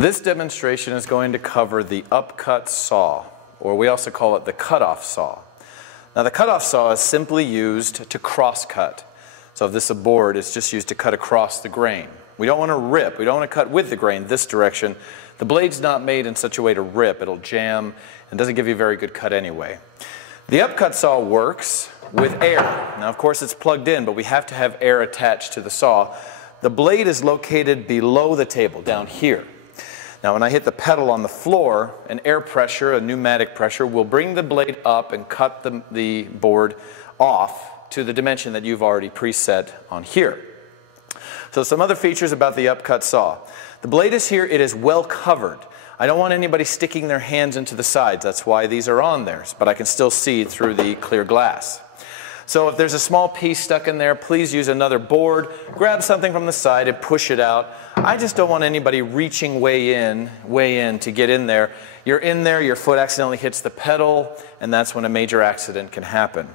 This demonstration is going to cover the UpCut saw, or we also call it the cutoff saw. Now the cutoff saw is simply used to cross-cut. So if this is a board, it's just used to cut across the grain. We don't want to rip, we don't want to cut with the grain this direction. The blade's not made in such a way to rip, it'll jam and doesn't give you a very good cut anyway. The UpCut saw works with air. Now of course it's plugged in, but we have to have air attached to the saw. The blade is located below the table, down here. Now when I hit the pedal on the floor, an air pressure, a pneumatic pressure, will bring the blade up and cut the board off to the dimension that you've already preset on here. So some other features about the UpCut saw. The blade is here, it is well covered. I don't want anybody sticking their hands into the sides, that's why these are on there, but I can still see through the clear glass. So if there's a small piece stuck in there, please use another board, grab something from the side and push it out. I just don't want anybody reaching way in to get in there. You're in there, your foot accidentally hits the pedal, and that's when a major accident can happen.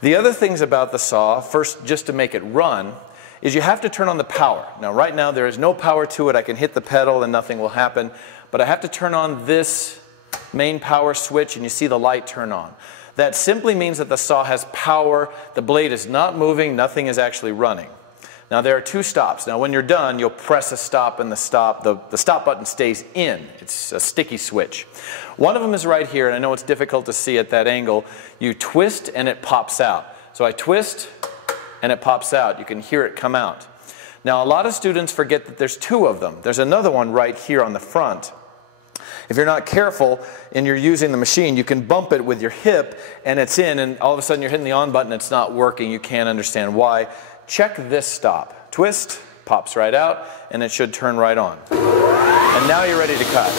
The other things about the saw, first just to make it run, is you have to turn on the power. Now right now there is no power to it, I can hit the pedal and nothing will happen, but I have to turn on this main power switch and you see the light turn on. That simply means that the saw has power, the blade is not moving, nothing is actually running. Now there are two stops. Now when you're done, you'll press a stop and the stop button stays in. It's a sticky switch. One of them is right here, and I know it's difficult to see at that angle. You twist and it pops out. So I twist and it pops out. You can hear it come out. Now a lot of students forget that there's two of them. There's another one right here on the front. If you're not careful and you're using the machine, you can bump it with your hip and it's in, and all of a sudden you're hitting the on button, it's not working, you can't understand why. Check this stop. Twist, pops right out, and it should turn right on. And now you're ready to cut.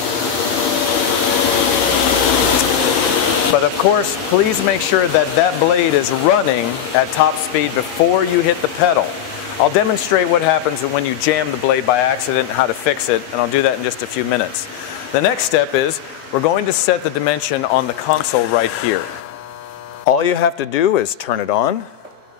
But of course, please make sure that that blade is running at top speed before you hit the pedal. I'll demonstrate what happens when you jam the blade by accident and how to fix it, and I'll do that in just a few minutes. The next step is we're going to set the dimension on the console right here. All you have to do is turn it on.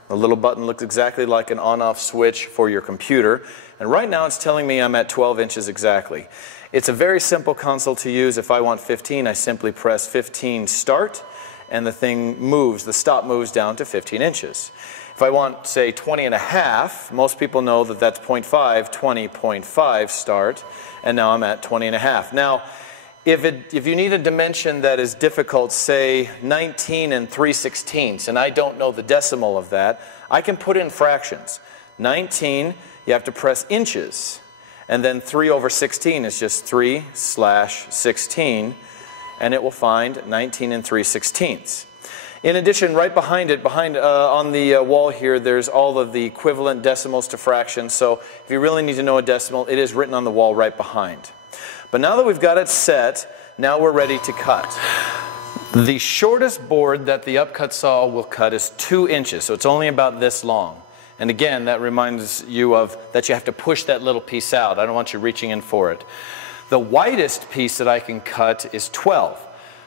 The little button looks exactly like an on-off switch for your computer, and right now it's telling me I'm at 12 inches exactly. It's a very simple console to use. If I want 15, I simply press 15 start, and the thing moves, the stop moves down to 15 inches. If I want, say, 20 and a half, most people know that that's 0.5, 20.5 start, and now I'm at 20 and a half. Now, if you need a dimension that is difficult, say 19 and 3/16, and I don't know the decimal of that, I can put in fractions. 19, you have to press inches, and then 3/16 is just 3/16, and it will find 19 and 3/16. In addition, right behind it, on the wall here, there's all of the equivalent decimals to fractions. So if you really need to know a decimal, it is written on the wall right behind. But now that we've got it set, now we're ready to cut. The shortest board that the UpCut saw will cut is 2 inches, so it's only about this long. And again, that reminds you of that you have to push that little piece out. I don't want you reaching in for it. The widest piece that I can cut is 12.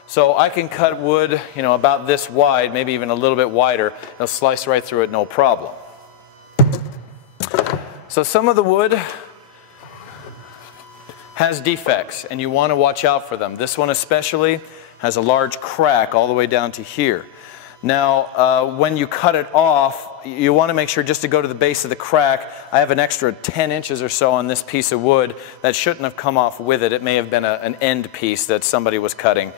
So I can cut wood, you know, about this wide, maybe even a little bit wider. It'll slice right through it, no problem. So some of the wood has defects, and you want to watch out for them. This one especially has a large crack all the way down to here. Now, when you cut it off, you want to make sure just to go to the base of the crack. I have an extra 10 inches or so on this piece of wood that shouldn't have come off with it. It may have been an end piece that somebody was cutting.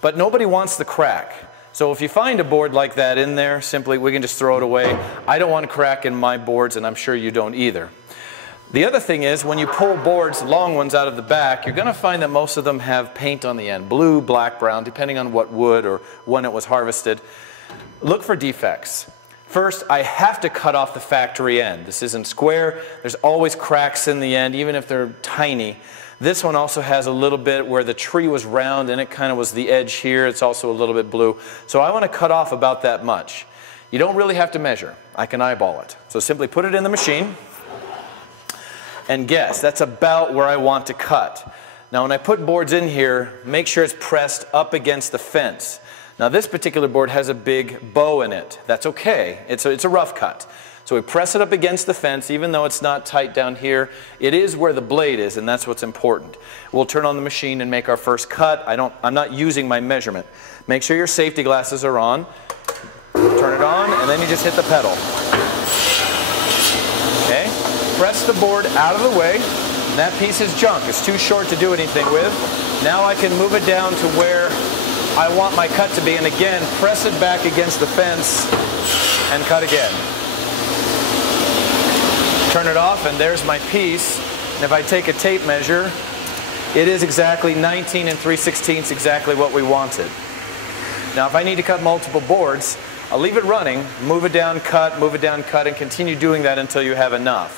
But nobody wants the crack. So if you find a board like that in there, simply we can just throw it away. I don't want a crack in my boards, and I'm sure you don't either. The other thing is, when you pull boards, long ones, out of the back, you're going to find that most of them have paint on the end. Blue, black, brown, depending on what wood or when it was harvested. Look for defects. First, I have to cut off the factory end. This isn't square. There's always cracks in the end, even if they're tiny. This one also has a little bit where the tree was round and it kind of was the edge here. It's also a little bit blue. So I want to cut off about that much. You don't really have to measure. I can eyeball it. So simply put it in the machine and guess. That's about where I want to cut. Now when I put boards in here, make sure it's pressed up against the fence. Now this particular board has a big bow in it. That's okay. It's a rough cut. So we press it up against the fence, even though it's not tight down here. It is where the blade is, and that's what's important. We'll turn on the machine and make our first cut. I'm not using my measurement. Make sure your safety glasses are on. Turn it on, and then you just hit the pedal. Okay? Press the board out of the way. That piece is junk. It's too short to do anything with. Now I can move it down to where I want my cut to be, and again, press it back against the fence and cut again. Turn it off, and there's my piece. And if I take a tape measure, it is exactly 19 3/16, exactly what we wanted. Now, if I need to cut multiple boards, I'll leave it running, move it down, cut, and continue doing that until you have enough.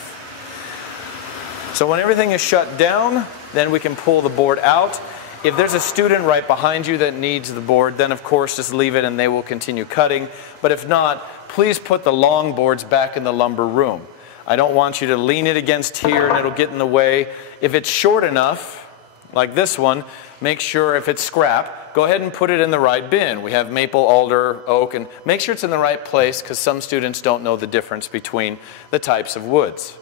So when everything is shut down, then we can pull the board out. If there's a student right behind you that needs the board, then of course just leave it and they will continue cutting. But if not, please put the long boards back in the lumber room. I don't want you to lean it against here and it'll get in the way. If it's short enough, like this one, make sure if it's scrap, go ahead and put it in the right bin. We have maple, alder, oak, and make sure it's in the right place because some students don't know the difference between the types of woods.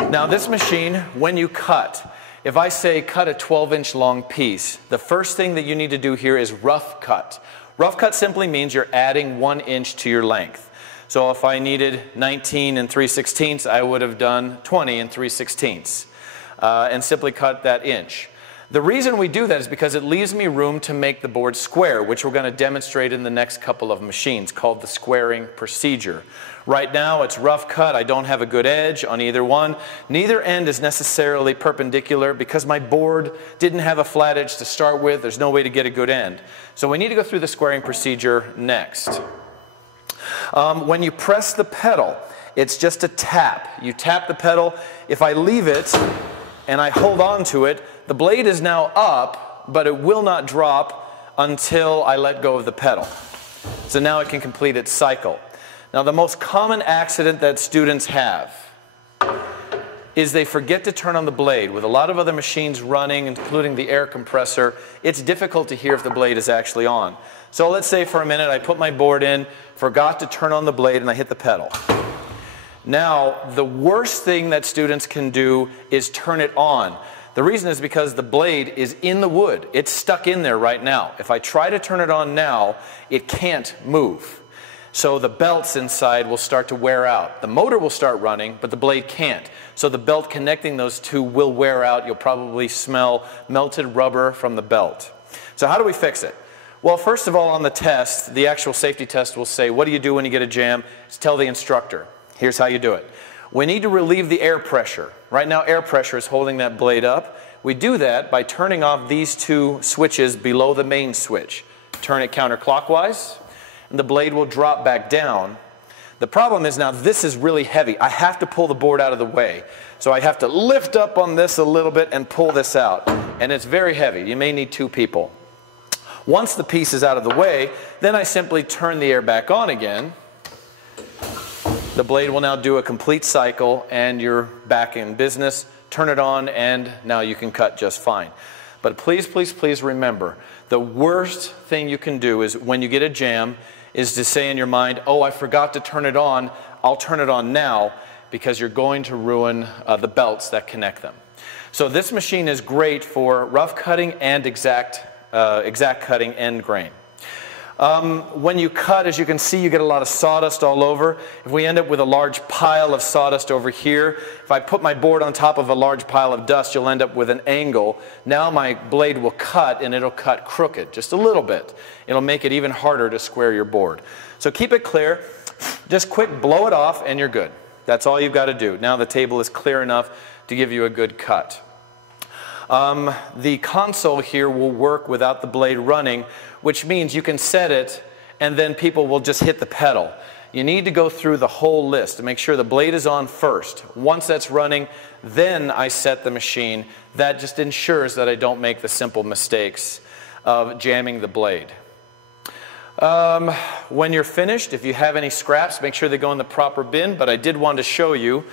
Now this machine, when you cut, if I say cut a 12-inch long piece, the first thing that you need to do here is rough cut. Rough cut simply means you're adding 1 inch to your length. So if I needed 19 3/16, I would have done 20 3/16 and simply cut that inch. The reason we do that is because it leaves me room to make the board square, which we're going to demonstrate in the next couple of machines called the squaring procedure. Right now it's rough cut. I don't have a good edge on either one. Neither end is necessarily perpendicular because my board didn't have a flat edge to start with. There's no way to get a good end. So we need to go through the squaring procedure next. When you press the pedal, it's just a tap. You tap the pedal. If I leave it and I hold on to it, the blade is now up, but it will not drop until I let go of the pedal. So now it can complete its cycle. Now the most common accident that students have is they forget to turn on the blade. With a lot of other machines running, including the air compressor, it's difficult to hear if the blade is actually on. So let's say for a minute I put my board in, forgot to turn on the blade, and I hit the pedal. Now, the worst thing that students can do is turn it on. The reason is because the blade is in the wood. It's stuck in there right now. If I try to turn it on now, it can't move. So the belts inside will start to wear out. The motor will start running, but the blade can't. So the belt connecting those two will wear out. You'll probably smell melted rubber from the belt. So how do we fix it? Well, first of all, on the test, the actual safety test will say, what do you do when you get a jam? Just tell the instructor. Here's how you do it. We need to relieve the air pressure. Right now, air pressure is holding that blade up. We do that by turning off these two switches below the main switch. Turn it counterclockwise, and the blade will drop back down. The problem is now this is really heavy. I have to pull the board out of the way. So I have to lift up on this a little bit and pull this out. And it's very heavy. You may need 2 people. Once the piece is out of the way, then I simply turn the air back on again. The blade will now do a complete cycle and you're back in business. Turn it on and now you can cut just fine. But please, please, please remember, the worst thing you can do is when you get a jam is to say in your mind, oh, I forgot to turn it on. I'll turn it on now, because you're going to ruin the belts that connect them. So this machine is great for rough cutting and exact cutting end grain. When you cut, as you can see, you get a lot of sawdust all over. If we end up with a large pile of sawdust over here, if I put my board on top of a large pile of dust, you'll end up with an angle. Now my blade will cut, and it'll cut crooked, just a little bit. It'll make it even harder to square your board. So keep it clear. Just quick blow it off, and you're good. That's all you've got to do. Now the table is clear enough to give you a good cut. The console here will work without the blade running, which means you can set it and then people will just hit the pedal. You need to go through the whole list to make sure the blade is on first. Once that's running, then I set the machine. That just ensures that I don't make the simple mistakes of jamming the blade. When you're finished, if you have any scraps, make sure they go in the proper bin, but I did want to show you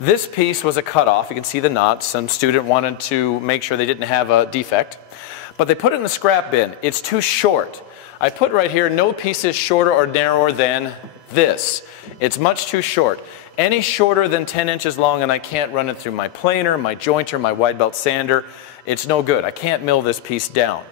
this piece was a cutoff. You can see the knots. Some student wanted to make sure they didn't have a defect, but they put it in the scrap bin. It's too short. I put right here, no piece is shorter or narrower than this. It's much too short. Any shorter than 10 inches long and I can't run it through my planer, my jointer, my wide belt sander, it's no good. I can't mill this piece down.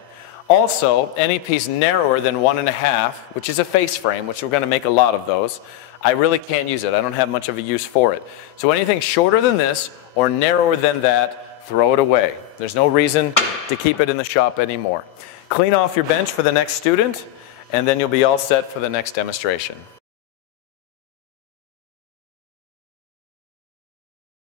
Also, any piece narrower than 1.5, which is a face frame, which we're going to make a lot of those, I really can't use it. I don't have much of a use for it. So anything shorter than this or narrower than that, throw it away. There's no reason to keep it in the shop anymore. Clean off your bench for the next student, and then you'll be all set for the next demonstration.